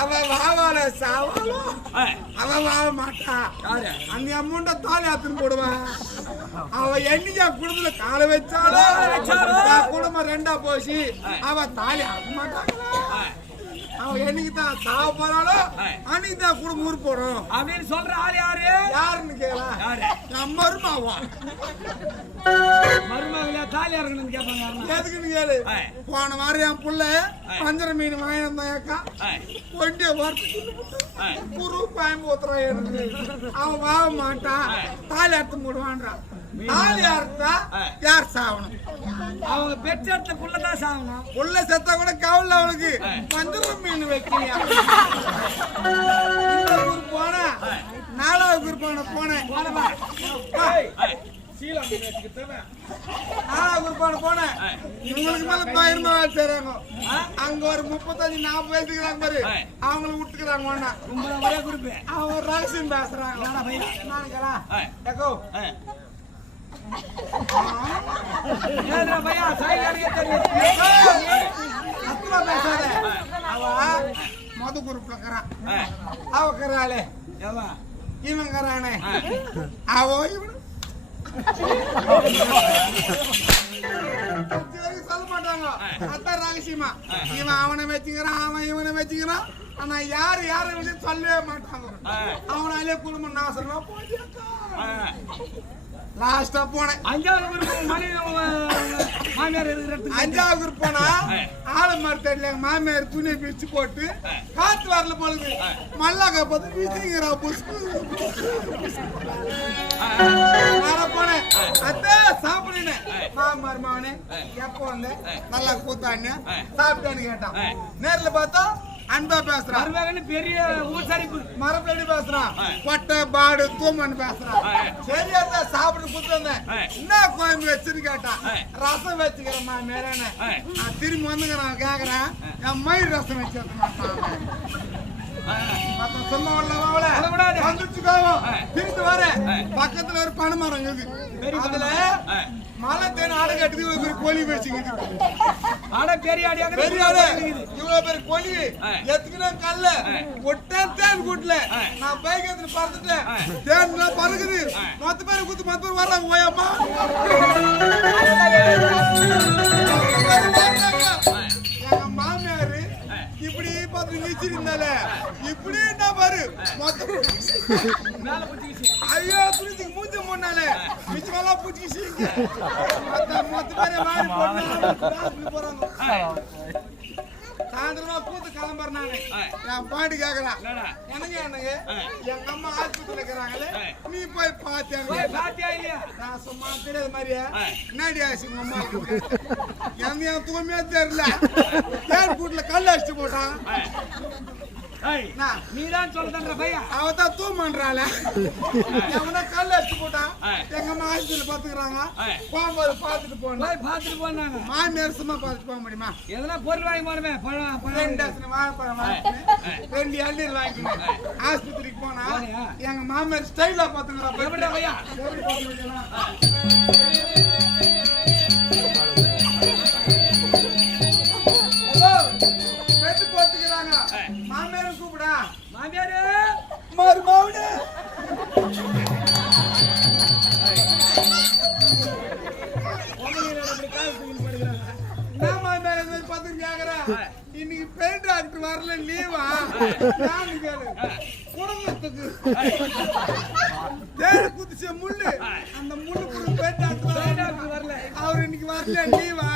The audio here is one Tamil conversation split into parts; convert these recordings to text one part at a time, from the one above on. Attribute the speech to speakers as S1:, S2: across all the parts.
S1: அவன் வாவால அவன் வாழ மாட்டான்
S2: யாரு?
S1: அந்த அமௌண்ட தாலி ஆத்துன்னு போடுவான். அவன் என்னைக்கு என் குடும்பத்துல காலை வச்சாலும் குடும்பம் ரெண்டா போச்சு. அவன் தாலி ஆக்க மாட்டாங்களா?
S2: ஏய்,
S1: அவன் என்னைக்கு தான் சாவ அன்னைக்கு தான் குடும்பம் ஊர் போடும்
S2: அப்படின்னு சொல்ற ஆள் யாரு?
S1: யாருன்னு கேள. என் மருமாவா?
S2: மருமகளே தாலி இறங்கணும்னு கேட்பாங்க
S1: எதுக்குன்னு கேளு. போன வாரம் என் புள்ள பஞ்சர மீன் வாங்கி வந்தான் அக்கா.
S2: ஏய்,
S1: கொண்டே வார்த்தை குரு பயன்போத்துறான் எனக்கு அவன் வாழ மாட்டான் தாலி அறுத்து போடுவான்றான் தாலி அறுத்தா யார் சாவணும்?
S2: அவங்க பெற்றெடுத்த புள்ளதான் சாகணும்
S1: உள்ள செத்தா கூட அவனுக்கு மஞ்சள் மீன் வைக்கலையா இந்த ஊர் போனா நாலாவது ஊர் போன போனேன். நாலாவது ஊர் போன போனேன். இவங்களுக்கு மேல பயமா செய்றாங்க அங்க ஒரு முப்பத்தஞ்சு நாற்பது வயசுக்குறாங்க பாரு. அவங்கள விட்டுக்கிறாங்க ஒண்ணா
S2: கும்பல ஒரே
S1: அவங்க ரகசியம் பேசுறாங்க. நானுங்களா.
S2: ஏதுடா பையா அடிக்க தெரியும்.
S1: அத்தமா பேசாத. அவ மது குரூப்ல இருக்கிறான்
S2: ஏய்,
S1: அவ இருக்கிறாளே
S2: ஏவா
S1: இவன் இருக்கிறானே அவ இவனு. சொல்ல மாட்டாங்க. அதான் ரகசியமா. இவன் அவனை வச்சுக்கிறான் அவன் இவனை வச்சுக்கிறான். ஆனா யாரு யாரை விஷயம் சொல்லவே மாட்டாங்க. அவனாலே குடும்பம் நாசமா போச்சு லாஸ்டா போனேன்.
S2: அஞ்சாவது மணி மாமியார் இருக்கிற இடத்துக்கு
S1: அஞ்சாவது போனா ஆளு மரத்தடியில எங்க மாமியார் துணியை பிரிச்சு போட்டு காத்து வரல பொழுது மல்லாக்க பார்த்து வீசுங்கிறா நான் போனேன். அத்தை சாப்பிடுனேன். மாமர் மகனே எப்போ வந்த? நல்லா கூத்தாண்ண சாப்பிட்டான்னு கேட்டான். நேர்ல பார்த்தா அன்பா பேசுறான்
S2: மருமகன் பெரிய ஊசரிப்பு.
S1: மரப்படி பேசுறான் கொட்டை பாடு தூமன் பேசுறான் சரி அத்தை சாப்பிட்டு கூத்து வந்தேன். என்ன கோயம்பு வச்சுன்னு கேட்டான் ரசம் வச்சுக்கிறேம்மா மேலான நான் திரும்பி வந்துக்கிறேன் கேக்குறேன். என் மயில் ரசம் வச்சிருக்கேன் பக்கத்துல ஒரு பனை மரம் இருக்குது அதுல கட்டுது ஒரு கோழி வச்சுக்குது
S2: ஆனா பெரிய அடியாக
S1: பெரிய ஆளு. இவ்வளவு பெரிய கோழி. எத்துக்கினா கல்ல? ஒட்டேன் தேன் கூட்டல. நான் பைக் எடுத்து பறந்துட்டேன். தேன் பறக்குது. மொத்த பேர் குத்து மொத்த பேர் வர்றாங்க. ஓயம்மா எங்க மாமியாரு இப்படி பார்த்து இப்படி என்ன பாரு? மொத்த ஐயோ புரிஞ்சுக்கு மூஞ்ச முன்னாலே மிச்சமெல்லாம் பூச்சிக்கிச்சு மொத்த மொத்த பேரை வாரி போட்டு போறாங்க சாயந்தரமா கூத்து கிளம்புறேன் நானு என் பாட்டு கேக்குறான்
S2: என்னடா?
S1: எனக்கு என்னங்க எங்க அம்மா ஆஸ்பத்திரியில இருக்கிறாங்களே நீ போய் பாத்தியாங்க
S2: பாத்தியா
S1: நான் சும்மா தெரியாத மாதிரியா என்னடி ஆச்சு உங்க அம்மா எந்த என் தூக்கமே தெரியல தேன் கூட்டுல கல் அடிச்சு போட்டான்
S2: நீதான் சொல்றதுன்ற பையா
S1: அவ தான் தூமன்றாள எவனா கல் அடிச்சு போட்டான். எங்க அம்மா ஆஸ்பத்திரியில பாத்துக்கிறாங்க. போகும்போது பாத்துட்டு போனேன்
S2: போய் பார்த்துட்டு போனாங்க.
S1: மாமியார் சும்மா பாத்துட்டு போக முடியுமா?
S2: எதனா பொருள் வாங்கி போனமே பழம் பழம்.
S1: டசன் வாழைப்பழம். ரெண்டு இளநீர் வாங்கிக்கினேன். ஆஸ்பத்திரிக்கு போனா? எங்க மாமியார் ஸ்டைலா பாத்துக்கிறான்
S2: எப்படிடா பையா
S1: எப்படி பாத்துக்கிறான்? பாத்துட்டு கேக்குறா? இன்னைக்கு பெயிண்ட் டாக்டர் வரல லீவா நான் கேளு. குடும்பத்துக்கு. தேடி குதிச்ச முள்ளு. அந்த முள்ளு கூட பெயிண்ட்
S2: வரல.
S1: அவர் இன்னைக்கு வரல லீவா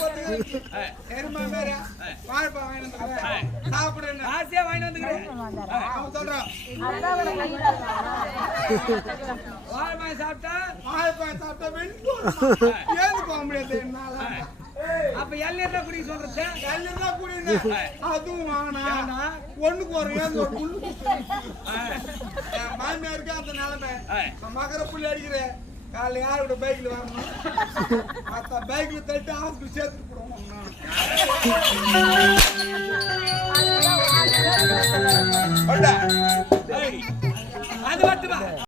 S1: போட்டுக்கிறது எருமா மேல வந்துருக்கேன் சாப்பிடுறேன்
S2: ஆசையா வாங்கி சாப்பிட்டா
S1: வாழைப்பழம் சாப்பிட்டா வெளியே போக முடியாது என்னால
S2: அப்ப எல்லாம் தான் சொல்றது
S1: எல்லாம் குடிங்க அதுவும் ஆனா ஒண்ணுக்கு ஒரு ஏது ஒரு புல்லு மாமியாருக்கு அந்த நிலைமை மகர புள்ளி அடிக்கிறேன் காலைல யாரோட பைக்ல வரணும் மத்த பைக்ல தட்டு ஹாஸ்பிட்டல் சேர்த்து போடுவோம்
S2: அது மட்டுமா?